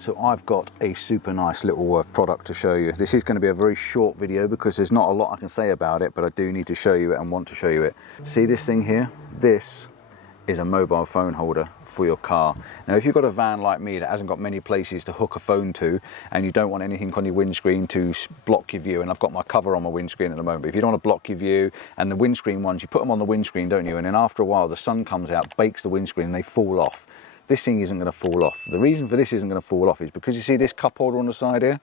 So I've got a super nice little product to show you. This is going to be a very short video because there's not a lot I can say about it, but I do need to show you it and want to show you it. See this thing here? This is a mobile phone holder for your car. Now if you've got a van like me that hasn't got many places to hook a phone to, and you don't want anything on your windscreen to block your view, and I've got my cover on my windscreen at the moment, but if you don't want to block your view, and the windscreen ones, you put them on the windscreen, don't you, and then after a while the sun comes out, bakes the windscreen, and they fall off. This thing isn't going to fall off. The reason for this isn't going to fall off is because you see this cup holder on the side here?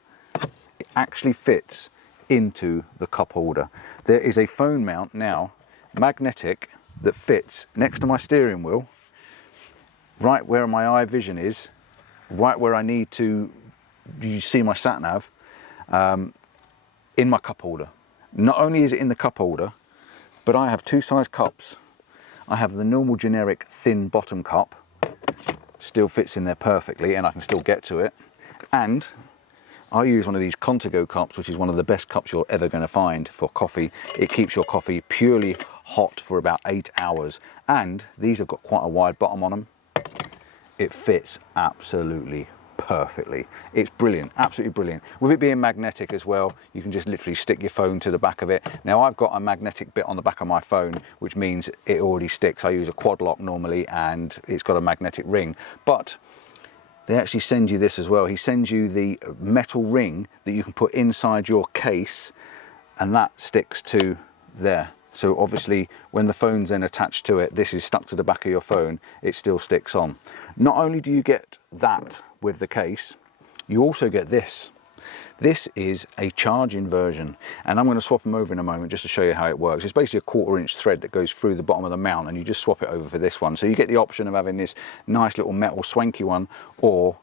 It actually fits into the cup holder. There is a phone mount now, magnetic, that fits next to my steering wheel, right where my eye vision is, right where I need to, you see my sat nav, in my cup holder. Not only is it in the cup holder, but I have two size cups. I have the normal generic thin bottom cup, still fits in there perfectly and I can still get to it. And I use one of these Contigo cups, which is one of the best cups you're ever going to find for coffee. It keeps your coffee purely hot for about 8 hours. And these have got quite a wide bottom on them. It fits absolutely perfectly. It's brilliant, absolutely brilliant. With it being magnetic as well, you can just literally stick your phone to the back of it. Now I've got a magnetic bit on the back of my phone, which means it already sticks. I use a quad lock normally and it's got a magnetic ring, but they actually send you this as well. He sends you the metal ring that you can put inside your case, and that sticks to there. So obviously when the phone's then attached to it, this is stuck to the back of your phone, it still sticks on. Not only do you get that with the case, you also get this. This is a charging version, and I'm going to swap them over in a moment just to show you how it works. It's basically a 1/4 inch thread that goes through the bottom of the mount, and you just swap it over for this one. So you get the option of having this nice little metal swanky one, or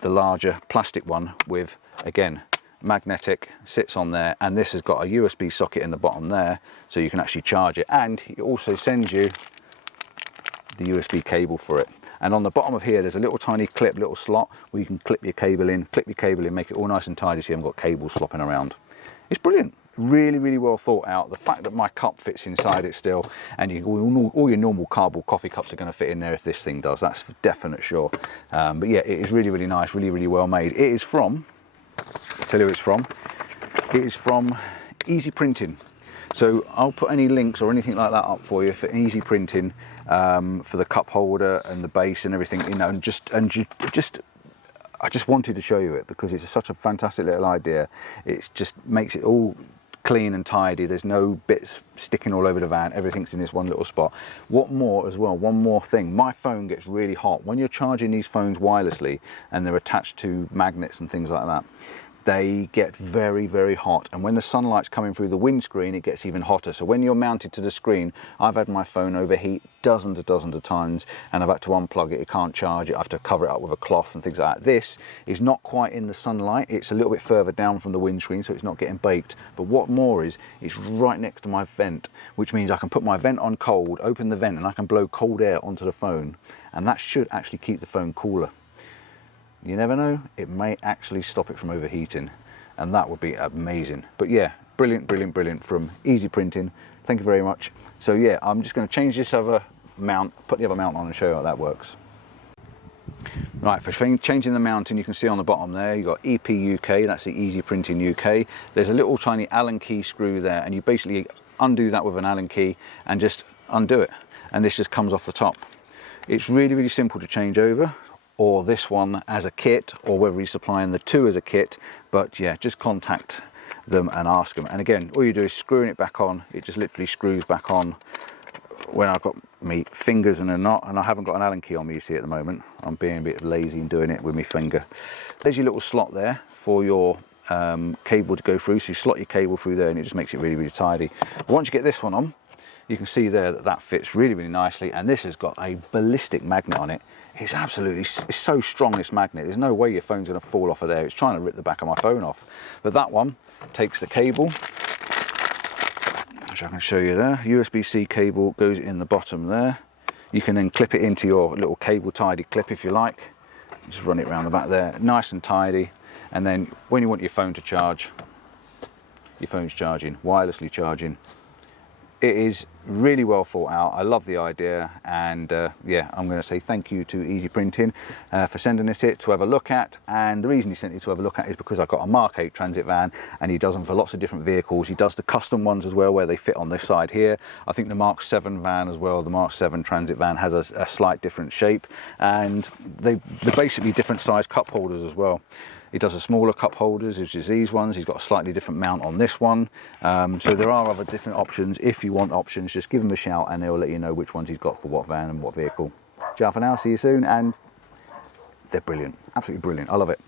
the larger plastic one with, again, magnetic, sits on there, and this has got a USB socket in the bottom there, so you can actually charge it. And it also sends you the USB cable for it. And on the bottom of here, there's a little tiny clip, little slot where you can clip your cable in, make it all nice and tidy so you haven't got cables flopping around. It's brilliant. Really, really well thought out. The fact that my cup fits inside it still, and all your normal cardboard coffee cups are going to fit in there if this thing does. That's for definite sure. But yeah, it is really, really nice, really, really well made. It is from, I'll tell you who it's from. It is from Easiprinting. So I'll put any links or anything like that up for you for Easiprinting, for the cup holder and the base and everything, you know, I just wanted to show you it because it's such a fantastic little idea. It just makes it all clean and tidy. There's no bits sticking all over the van. Everything's in this one little spot. What more as well, one more thing, my phone gets really hot. When you're charging these phones wirelessly and they're attached to magnets and things like that, they get very, very hot, and when the sunlight's coming through the windscreen, it gets even hotter. So when you're mounted to the screen, I've had my phone overheat dozens of times, and I've had to unplug it. It can't charge it. I have to cover it up with a cloth and things like that. This is not quite in the sunlight. It's a little bit further down from the windscreen, so it's not getting baked. But what more is, it's right next to my vent, which means I can put my vent on cold, open the vent, and I can blow cold air onto the phone, and that should actually keep the phone cooler. You never know, it may actually stop it from overheating, and that would be amazing. But yeah, brilliant, brilliant, brilliant from Easiprinting. Thank you very much. So yeah, I'm just going to change this other mount, put the other mount on and show you how that works. Right, for changing the mounting, you can see on the bottom there, you've got EP UK, that's the Easiprinting UK. There's a little tiny Allen key screw there, and you basically undo that with an Allen key and just undo it, and this just comes off the top. It's really, really simple to change over, or this one as a kit, or whether he's supplying the two as a kit. But yeah, just contact them and ask them. And again, all you do is screwing it back on. It just literally screws back on when I've got my fingers in a knot, and I haven't got an Allen key on me, you see, at the moment. I'm being a bit lazy and doing it with my finger. There's your little slot there for your cable to go through, so you slot your cable through there and it just makes it really, really tidy. But once you get this one on, you can see there that that fits really, really nicely, and this has got a ballistic magnet on it. It's absolutely, it's so strong, this magnet. There's no way your phone's going to fall off of there. It's trying to rip the back of my phone off. But that one takes the cable, which I can show you there. USB-C cable goes in the bottom there. You can then clip it into your little cable tidy clip if you like. Just run it around the back there, nice and tidy. And then when you want your phone to charge, your phone's charging, wirelessly charging. It is really well thought out. I love the idea, and yeah, I'm going to say thank you to Easiprinting for sending it to have a look at. And the reason he sent it to have a look at is because I've got a mk8 transit van, and he does them for lots of different vehicles. He does the custom ones as well, where they fit on this side here. I think the Mark 7 van as well, the Mark 7 transit van, has a slight different shape, and they're basically different size cup holders as well. He does a smaller cup holders, which is these ones. He's got a slightly different mount on this one. So there are other different options. If you want options, just give him a shout and they'll let you know which ones he's got for what van and what vehicle. Ciao for now, see you soon, and they're brilliant, absolutely brilliant. I love it.